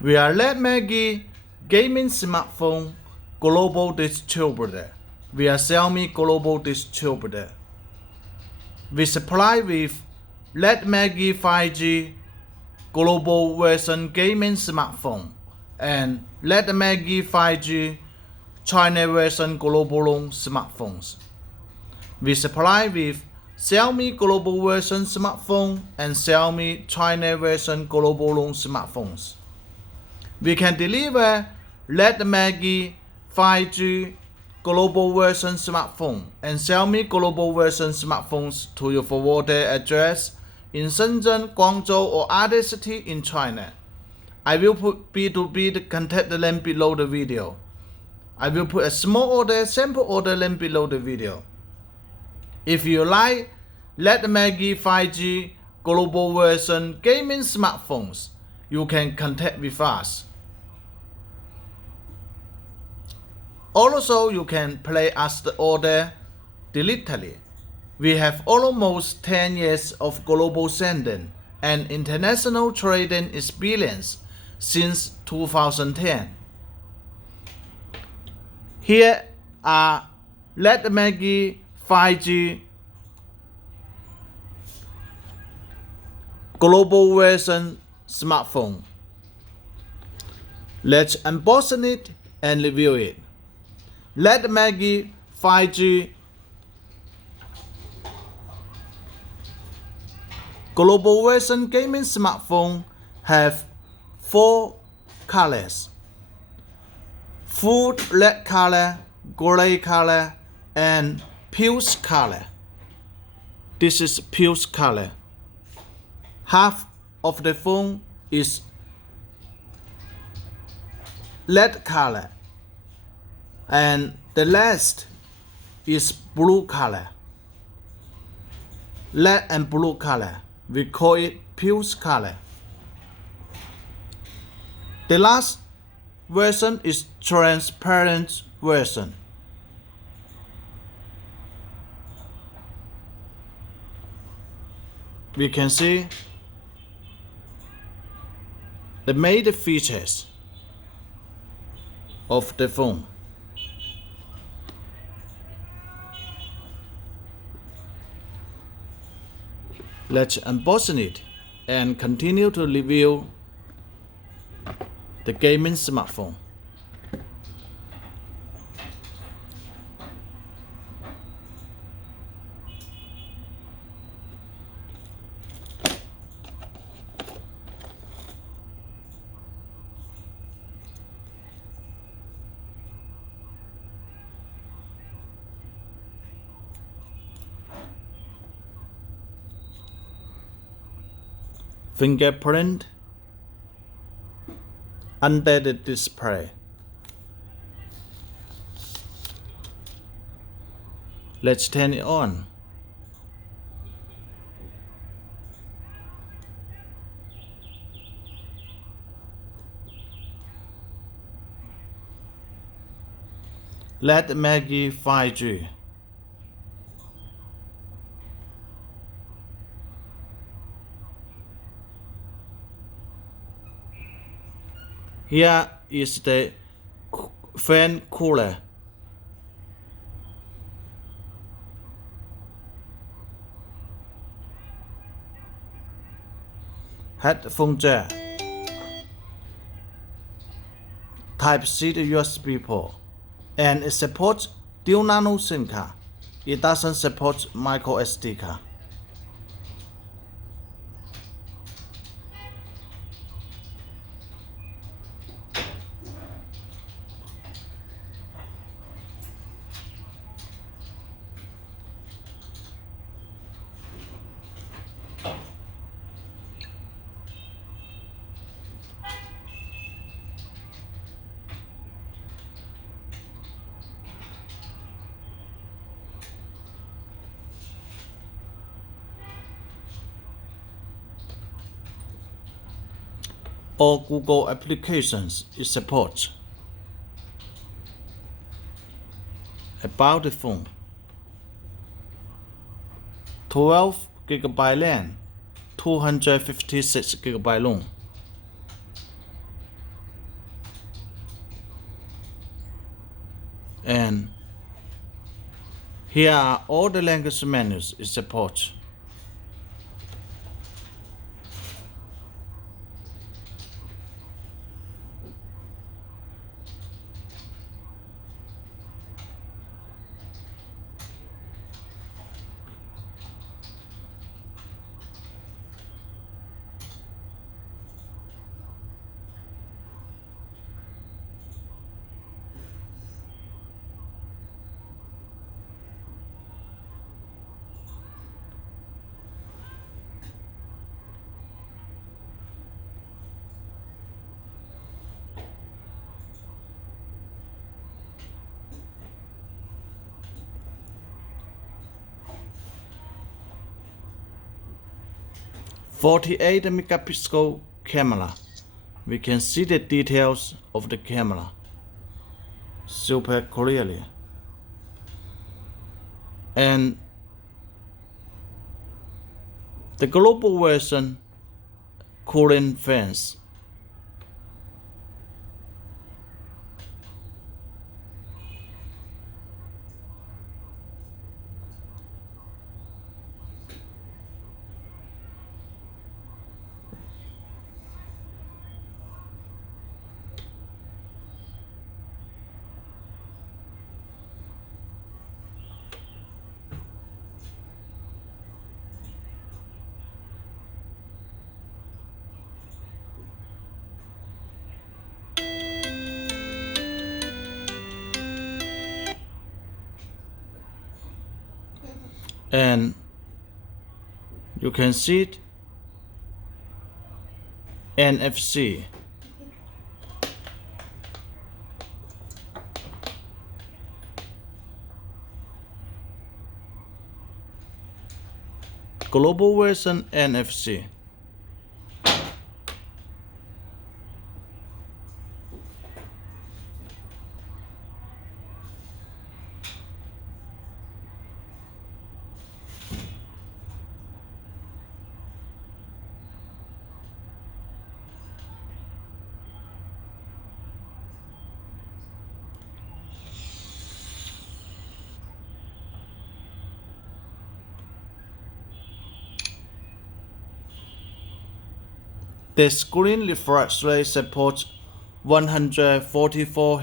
We are Redmagic gaming smartphone global distributor. We are Xiaomi global distributor. We supply with Redmagic5G global version gaming smartphone and Redmagic5G China version global smartphones. We supply with Xiaomi global version smartphone and Xiaomi China version global smartphones. We can deliver Redmagic5G global version smartphone and Xiaomi global version smartphones to your forwarded address in Shenzhen, Guangzhou or other city in China. I will put B2B the contact link below the video. I will put a small order sample order link below the video. If you like Redmagic5G global version gaming smartphones, you can contact with us. Also, you can place us the order directly. We have almost 10 years of global sending and international trading experience since 2010. Here are Redmagic5G global version smartphone. Let's unbox it and review it. Redmagic5G global version gaming smartphone have 4 colors: full red color, gray color, and puce color. This is puce color. Half of the phone is red color and the rest is blue color. Red and blue color, we call it puce color. The last version is transparent version. We can see the main features of the phone. Let's unbox it and continue to review the gaming smartphone. Fingerprint under the display. Let's turn it on. Redmagic5G. Here is the fan cooler. Headphone jack. Type-C to USB port. And it supports dual nano SIM card. It doesn't support micro SD card. All Google applications it supports. About the phone: 12GB RAM, 256GB ROM. And here are all the language menus it supports. .48 megapixel camera. We can see the details of the camera super clearly. And the global version cooling fans. And you can see it NFC. Global version NFC. The screen refresh rate supports 144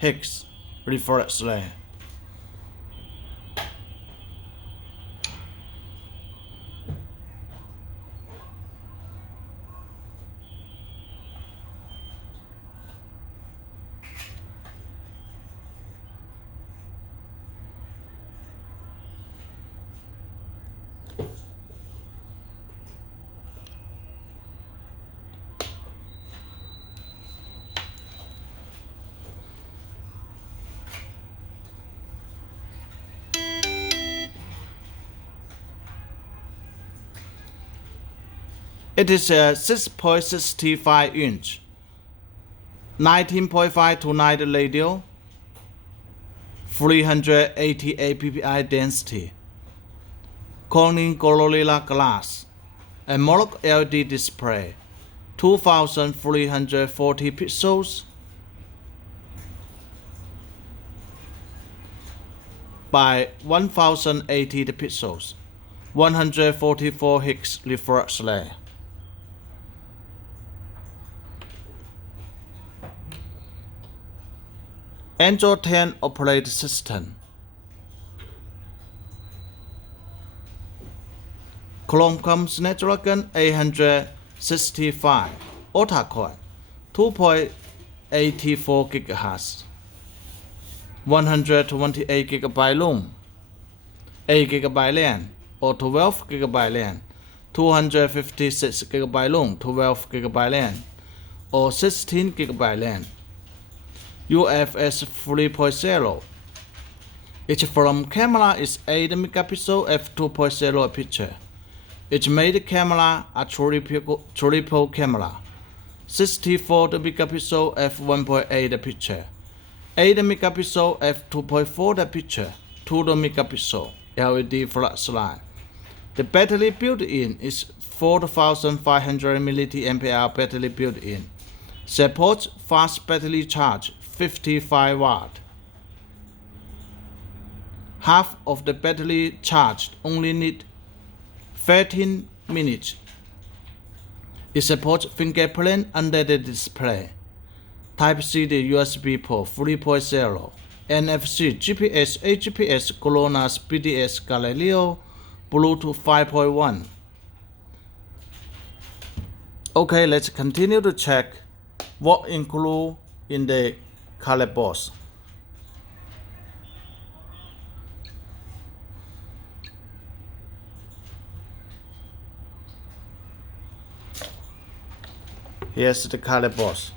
Hz refresh rate. It is a 6.65 inch, 19.5 to 9 radio, 388 ppi density, Corning Gorilla Glass, a Monoc LED display, 2340 pixels by 1080 pixels, 144 Hz refresh rate. Android 10 operating system. Qualcomm Snapdragon 865 octa-core, 2.84 GHz, 128 GB ROM, 8 GB RAM or 12 GB RAM, 256 GB ROM, 12 GB RAM or 16 GB RAM. UFS 3.0. Each front camera is 8 megapixel f2.0 picture. Each main camera a triple camera. 64 megapixel f1.8 picture. 8 megapixel f2.4 picture. 2 megapixel LED flashlight. The battery built-in is 4500 mAh battery built-in. Supports fast battery charge 55 watt. half of the battery charged only need 13 minutes. It supports fingerprint under the display, Type-C to USB port 3.0, NFC, GPS, AGPS, GLONASS, BDS, Galileo, Bluetooth 5.1. Okay, let's continue to check what included in the color box. Here's the color box.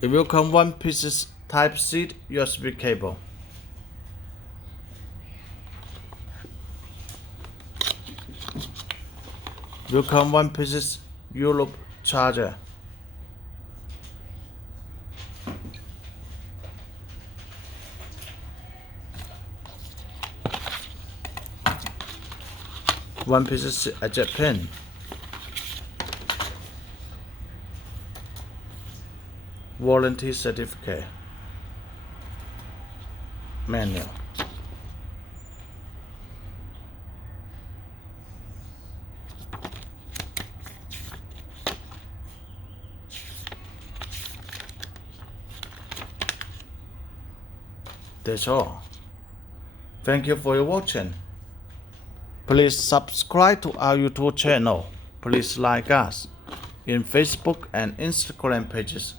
It will come one piece Type-C USB cable. Will come one piece Europe charger. One piece eject pin. Warranty certificate. Manual. That's all. Thank you for your watching. Please subscribe to our YouTube channel. Please like us in Facebook and Instagram pages.